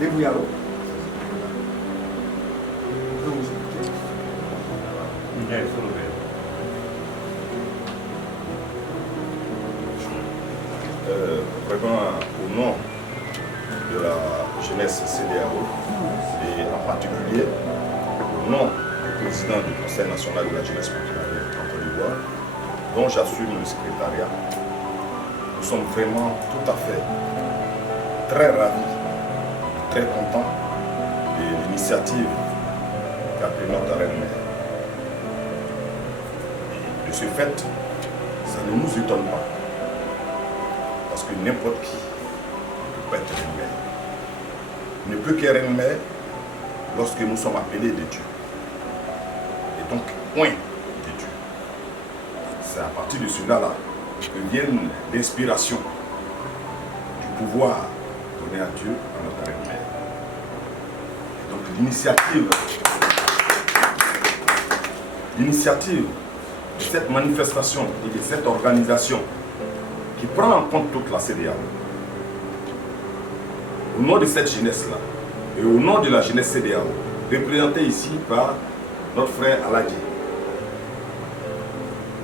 Débouillalo. Vraiment, au nom de la jeunesse CEDEAO et en particulier au nom du président du Conseil national de la jeunesse en Côte d'Ivoire, dont j'assume le secrétariat, nous sommes vraiment tout à fait très ravis, très contents de l'initiative qu'a pris notre reine-mère. De ce fait, ça ne nous étonne pas. Parce que n'importe qui ne peut pas être reine-mère. Il ne peut qu'être reine-mère lorsque nous sommes appelés de Dieu. Et donc, point de Dieu. C'est à partir de cela-là que vient l'inspiration du pouvoir donné à Dieu, à notre reine-mère. Et donc, l'initiative de cette manifestation et de cette organisation qui prend en compte toute la CEDEAO, au nom de cette jeunesse-là, et au nom de la jeunesse CEDEAO, représentée ici par notre frère Aladji,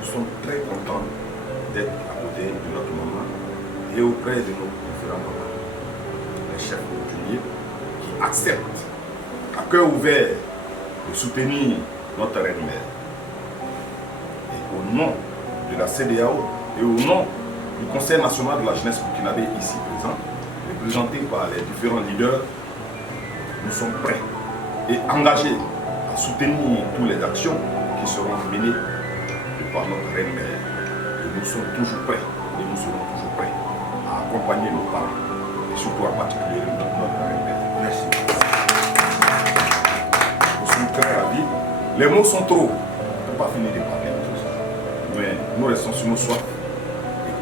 nous sommes très contents d'être à côté de notre maman et auprès de nos différents mamans, les chefs coutumiers qui acceptent à cœur ouvert de soutenir notre reine-mère. Et au nom de la CEDEAO et au nom du Conseil national de la jeunesse burkinabé ici présent, représenté par les différents leaders, nous sommes prêts et engagés à soutenir toutes les actions qui seront menées par notre reine-mère. Et nous sommes toujours prêts et nous serons toujours prêts à accompagner nos parents et surtout en particulier notre reine-mère. Merci. Nous sommes très ravis. Les mots sont trop. On ne peut pas finir de parler de tout ça. Mais nous restons sur nos soifs.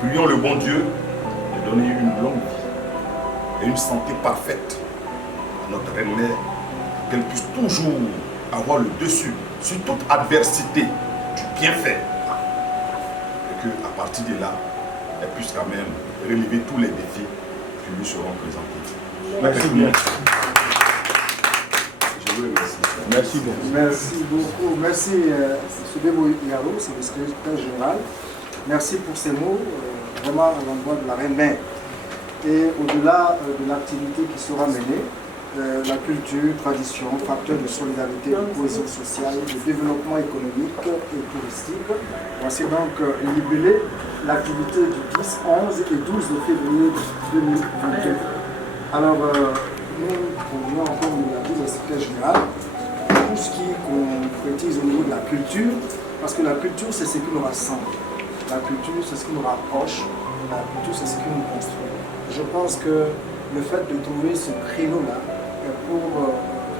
Prions le bon Dieu de donner une longue vie et une santé parfaite à notre reine-mère, pour qu'elle puisse toujours avoir le dessus sur toute adversité du bienfait. Et qu'à partir de là, elle puisse quand même relever tous les défis qui lui seront présentés. Merci bien. Je vous remercie. Merci beaucoup. Merci beaucoup. Merci, M. Débouillalo, c'est le secrétaire général. Merci pour ces mots, vraiment à l'endroit de la reine-mère. Et au-delà de l'activité qui sera menée, la culture, tradition, facteur de solidarité, de cohésion sociale, de développement économique et touristique. Voici donc libellé l'activité du 10, 11 et 12 février 2021. Alors, nous pourrions encore nous l'a dit le secrétaire général, tout ce qui concrétise au niveau de la culture, parce que la culture, c'est ce qui nous rassemble. La culture, c'est ce qui nous rapproche. La culture, c'est ce qui nous construit. Je pense que le fait de trouver ce créneau-là pour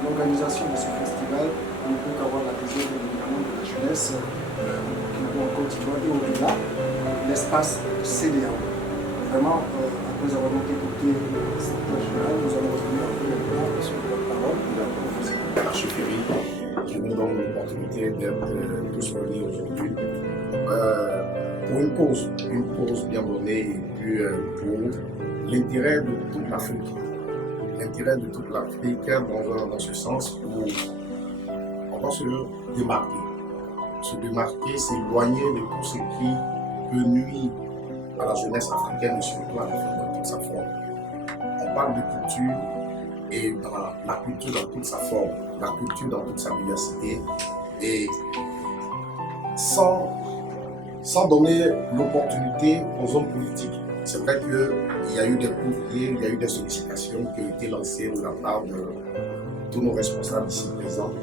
l'organisation de ce festival ne peut qu'avoir l'adhésion évidemment de la jeunesse qui est en Côte d'Ivoire et au-delà, l'espace CEDEAO. Vraiment, après avoir donc écouté le secrétaire général, nous allons revenir un peu maintenant sur votre parole. L'arche Ferry, qui nous donne l'opportunité d'être tous réunis aujourd'hui pour une cause bien donnée et puis pour l'intérêt de toute l'Afrique. L'intérêt de toute l'Afrique dans ce sens où on va se démarquer. Se démarquer, s'éloigner de tout ce qui peut nuire à la jeunesse africaine et surtout à l'Afrique dans toute sa forme. On parle de culture et dans la culture dans toute sa forme, la culture dans toute sa diversité et sans donner l'opportunité aux hommes politiques. C'est vrai qu'il y a eu des courriers, il y a eu des sollicitations qui ont été lancées de la part de tous nos responsables ici présents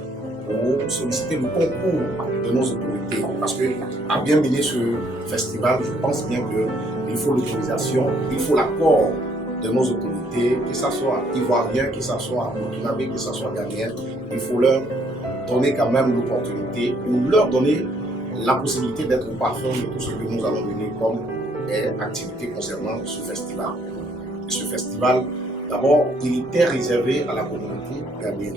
pour solliciter le concours de nos autorités. Parce qu'à bien mener ce festival, je pense bien qu'il faut l'autorisation, il faut l'accord de nos autorités, que ce soit ivoirien, que ce soit burkinabé, que ce soit ghanéen. Il faut leur donner quand même l'opportunité ou leur donner la possibilité d'être au parfum de tout ce que nous allons mener comme activités concernant ce festival. Et ce festival, d'abord, il était réservé à la communauté ghanéenne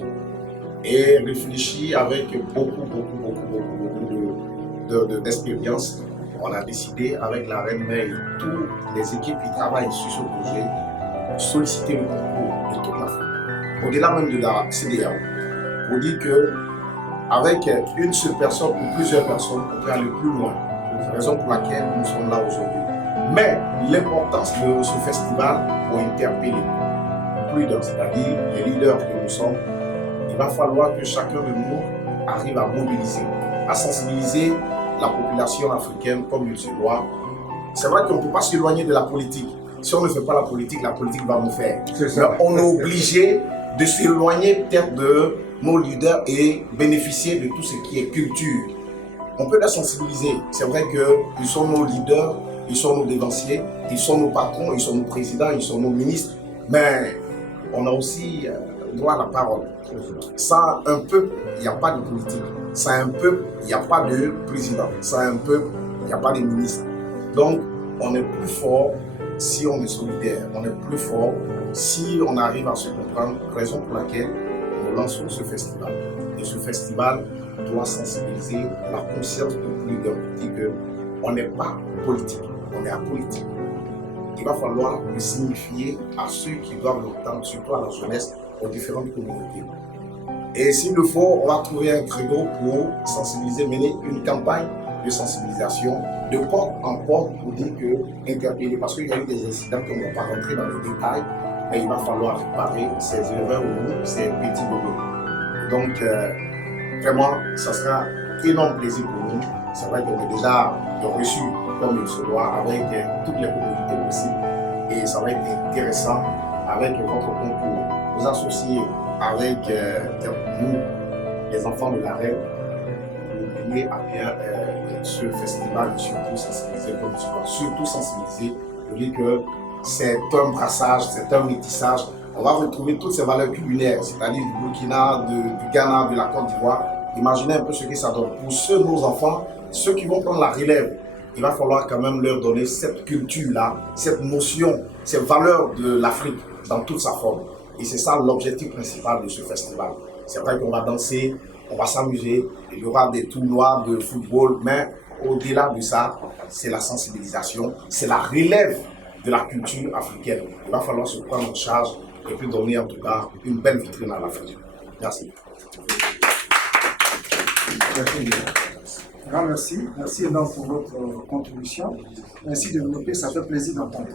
et réfléchi avec beaucoup d'expérience. On a décidé avec la Reine Mère et toutes les équipes qui travaillent sur ce projet, solliciter le concours de toute l'Afrique, au-delà même de la CEDEAO, pour dire qu'avec une seule personne ou plusieurs personnes, on peut aller plus loin. C'est la raison pour laquelle nous sommes là aujourd'hui. Mais l'importance de ce festival pour interpeller plus d'un, c'est-à-dire les leaders que nous sommes, il va falloir que chacun de nous arrive à mobiliser, à sensibiliser la population africaine comme il se doit. C'est vrai qu'on ne peut pas s'éloigner de la politique. Si on ne fait pas la politique va nous faire. Mais on est obligé de s'éloigner peut-être de nos leaders et bénéficier de tout ce qui est culture. On peut les sensibiliser. C'est vrai qu'ils sont nos leaders, ils sont nos dévanciers, ils sont nos patrons, ils sont nos présidents, ils sont nos ministres. Mais on a aussi droit à la parole. Sans un peuple, il n'y a pas de politique. Sans un peuple, il n'y a pas de président. Sans un peuple, il n'y a pas de ministre. Donc, on est plus fort si on est solidaire. On est plus fort si on arrive à se comprendre, raison pour laquelle nous lançons ce festival. Et ce festival doit sensibiliser la conscience de plus d'un petit qu'on n'est pas politique, on est apolitique. Il va falloir le signifier à ceux qui doivent l'entendre, surtout à la jeunesse, aux différentes communautés. Et s'il le faut, on va trouver un credo pour sensibiliser, mener une campagne de sensibilisation de porte en porte pour dire que interpeller, parce qu'il y a eu des incidents qu'on ne va pas rentrer dans les détails, mais il va falloir réparer ces erreurs ou ces petits bobos. Donc, vraiment, ça sera un énorme plaisir pour nous. C'est vrai qu'on est déjà reçu comme il se doit avec toutes les communautés possibles. Et ça va être intéressant avec votre concours, vous associer avec nous, les enfants de la Reine, pour mener à bien ce festival et surtout sensibiliser comme tu vois. Surtout sensibiliser, pour dire que c'est un brassage, c'est un métissage. On va retrouver toutes ces valeurs culinaires, c'est-à-dire du Burkina, du Ghana, de la Côte d'Ivoire. Imaginez un peu ce que ça donne. Pour nos enfants, ceux qui vont prendre la relève, il va falloir quand même leur donner cette culture-là, cette notion, ces valeurs de l'Afrique dans toute sa forme. Et c'est ça l'objectif principal de ce festival. C'est vrai qu'on va danser, on va s'amuser, il y aura des tournois de football, mais au-delà de ça, c'est la sensibilisation, c'est la relève de la culture africaine. Il va falloir se prendre en charge et puis donner en tout cas une belle vitrine à l'Afrique. Merci. Grand merci. Merci énormément pour votre contribution. Merci de développer, ça fait plaisir d'entendre.